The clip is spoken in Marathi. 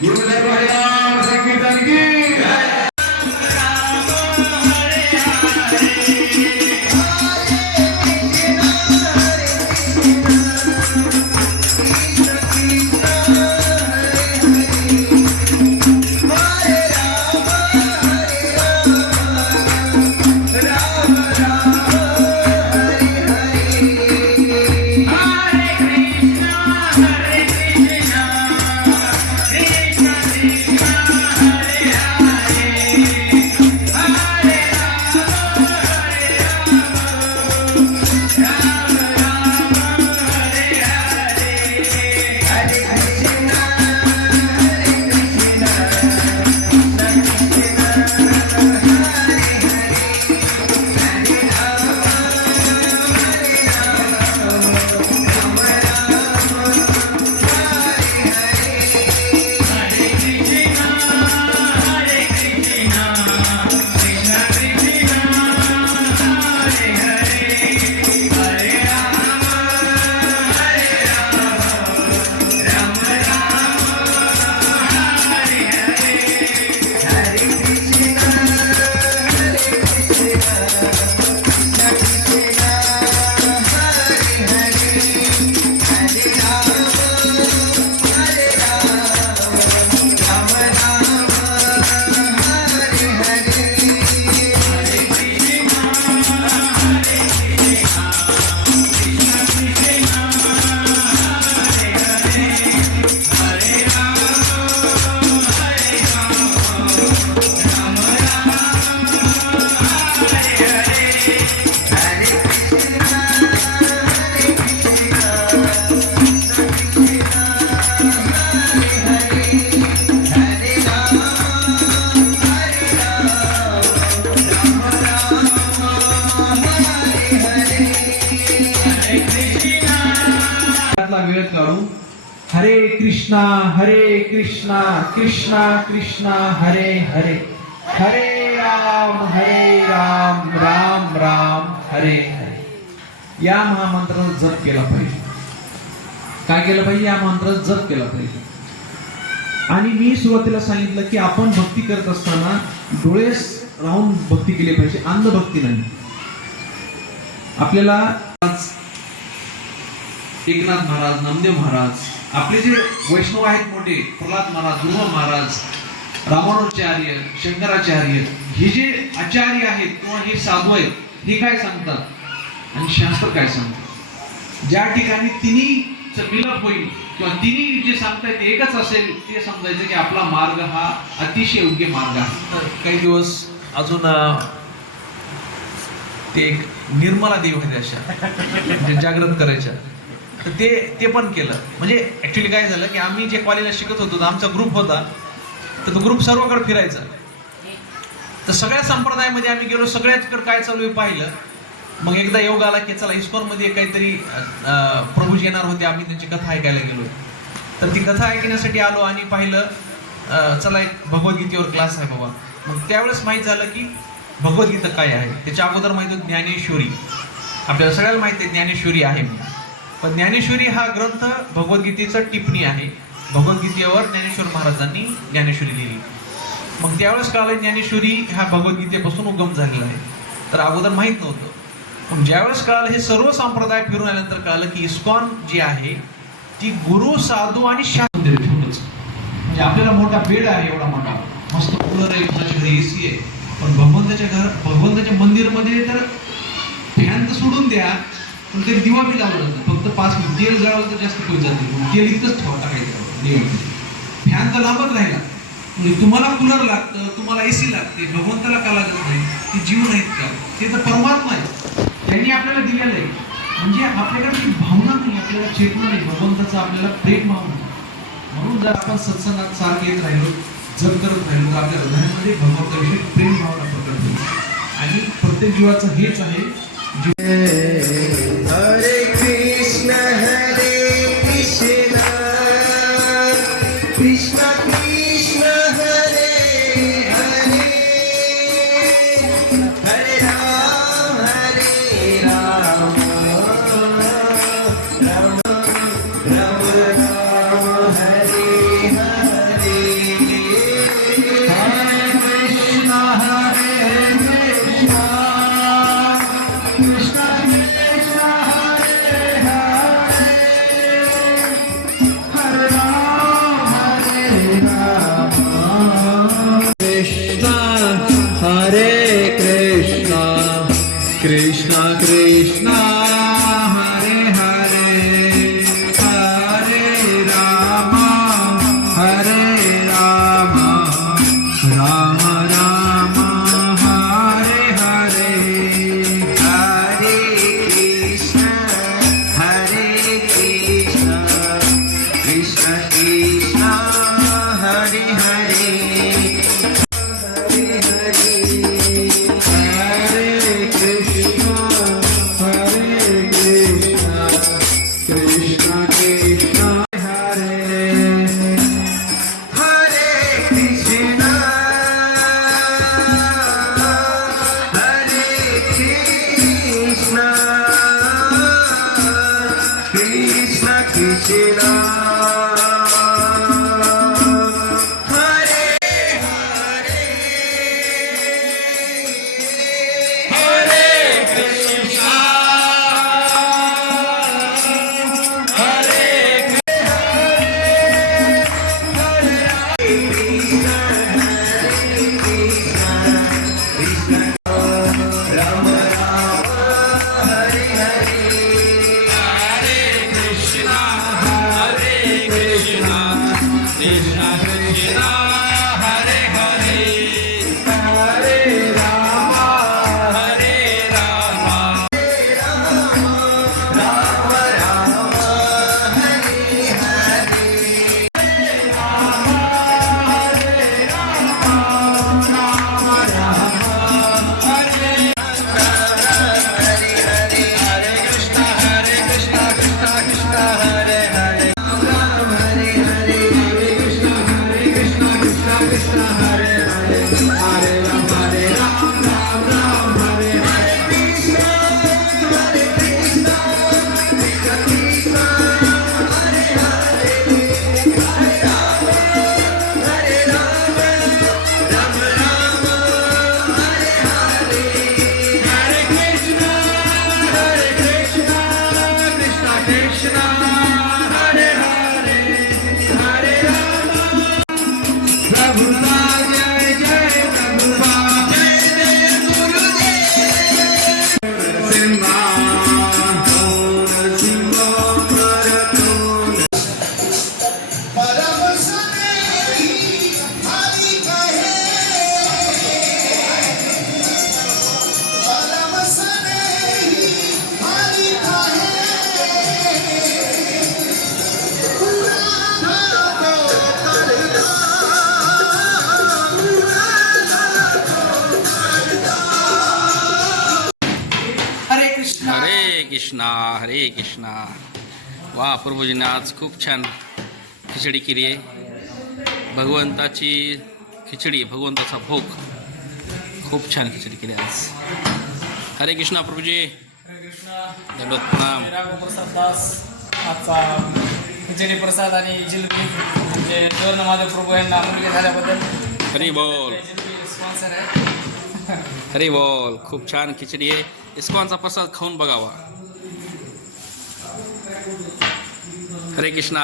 हरिनाम संकीर्तन की वेळ काढून हरे कृष्णा कृष्णा कृष्णा हरे हरे हरे राम राम राम हरे हरे या महामंत्राचा जप केला पाहिजे. काय केलं पाहिजे? या मंत्राचा जप केला पाहिजे. आणि मी सुरुवातीला सांगितलं की आपण भक्ती करत असताना डोळे राहून भक्ती केली पाहिजे, अंधभक्ती नाही. आपल्याला एकनाथ महाराज, नामदेव महाराज, आपले जे वैष्णव आहेत मोठे, प्रल्हाद महाराज, ध्रुव महाराज, रामानुजाचार्य, शंकराचार्य, हे जे आचार्य आहेत किंवा हे साधू आहेत, हे काय सांगतात आणि शास्त्र काय सांगतात. ज्या ठिकाणी तिन्ही मिलप होईल किंवा तिन्ही जे सांगतायत एकच असेल, ते समजायचं की आपला मार्ग हा अतिशय योग्य मार्ग आहे. काही दिवस अजून ते एक निर्मला देव होते अशा जागृत करायच्या, तर ते पण केलं. म्हणजे ऍक्च्युली काय झालं की आम्ही जे कॉलेजला शिकत होतो, आमचा ग्रुप होता, तर तो ग्रुप सर्वकडे फिरायचा. तर सगळ्या संप्रदायामध्ये आम्ही गेलो, सगळ्याकडे काय चालू आहे पाहिलं. मग एकदा योग आला की चला इस्कॉन मध्ये काहीतरी प्रभूजी येणार होते, आम्ही त्यांची कथा ऐकायला गेलो. तर ती कथा ऐकण्यासाठी आलो आणि पाहिलं चला एक भगवद्गीतेवर क्लास आहे बाबा. मग त्यावेळेस माहीत झालं की भगवद्गीता काय आहे. त्याच्या अगोदर माहित होतं ज्ञानेश्वरी, आपल्याला सगळ्याला माहिती आहे ज्ञानेश्वरी आहे. पण ज्ञानेश्वरी हा ग्रंथ भगवद्गीतेचा टिप्पणी आहे. भगवद्गीतेवर ज्ञानेश्वर महाराजांनी ज्ञानेश्वरी लिहिली. मग त्यावेळेस कळालं ज्ञानेश्वरी हा भगवद्गीतेपासून उगम झालेला आहे. तर अगोदर माहीत नव्हतं. पण ज्यावेळेस कळालं, हे सर्व संप्रदाय फिरून आल्यानंतर कळालं की इस्कॉन जी आहे ती गुरु, साधू आणि शास्त्र ठेवूनच. म्हणजे आपल्याला मोठा बेड आहे, एवढा मोठा मस्त कूलर आहे, कुणाच्या घरी एसी आहे, पण भगवंताच्या मंदिरमध्ये तर फॅन तर सोडून द्या, पण ते दिवा बी लावलं जातं. फक्त 5 मिनिट तेल जळालं तर जास्त पैसे जाते, तेल इथंच ठेवा टाकायचं देवामध्ये. फॅन तर लांबच राहिला. म्हणजे तुम्हाला कूलर लागतं, तुम्हाला एसी लागते, भगवंताला का लागत नाही? ती जीव नाहीत का? ते तर परमात्मा आहे, त्यांनी आपल्याला दिलेलं आहे. म्हणजे आपल्याकडे ती भावना नाही, आपल्याला चेतना नाही भगवंताचा, आपल्याला प्रेम भावना. म्हणून जर आपण सत्संगात सारखे येत राहिलो, जप करत राहिलो, तर आपल्या हृदयामध्ये भगवंताविषयी प्रेम भावना प्रकट होईल. आणि प्रत्येक जीवाचं हेच आहे. हरे Krishna Krishna Krishna Hare Hare Hare Ram Ram Ram Ram Hare Hare Krishna Hare Hare Hare Ram Ram Ram Hare Hare Hare Krishna, Krishna Krishna, Hare Hare, Hare Hare. हरे कृष्ण कृष्ण कृष्ण हरे Hare Krishna, Krishna Krishna, Hare हरे कृष्णा. वा, प्रभूजीने आज खूप छान खिचडी केली आहे. भगवंताची खिचडी, भगवंताचा भोग. खूप छान खिचडी केली आज. हरे कृष्णा प्रभूजी. दंडवत प्रणाम. प्रसाद दास आजचा खिचडी प्रसाद आणि जिलबी म्हणजे दोन माझ्या प्रभू यांना मुलगी झाल्याबद्दल हरी बोल. स्पॉन्सर आहे. हरी बोल. खूप छान खिचडी आहे. इस्कॉनचा प्रसाद खाऊन बघावा. हरे कृष्णा.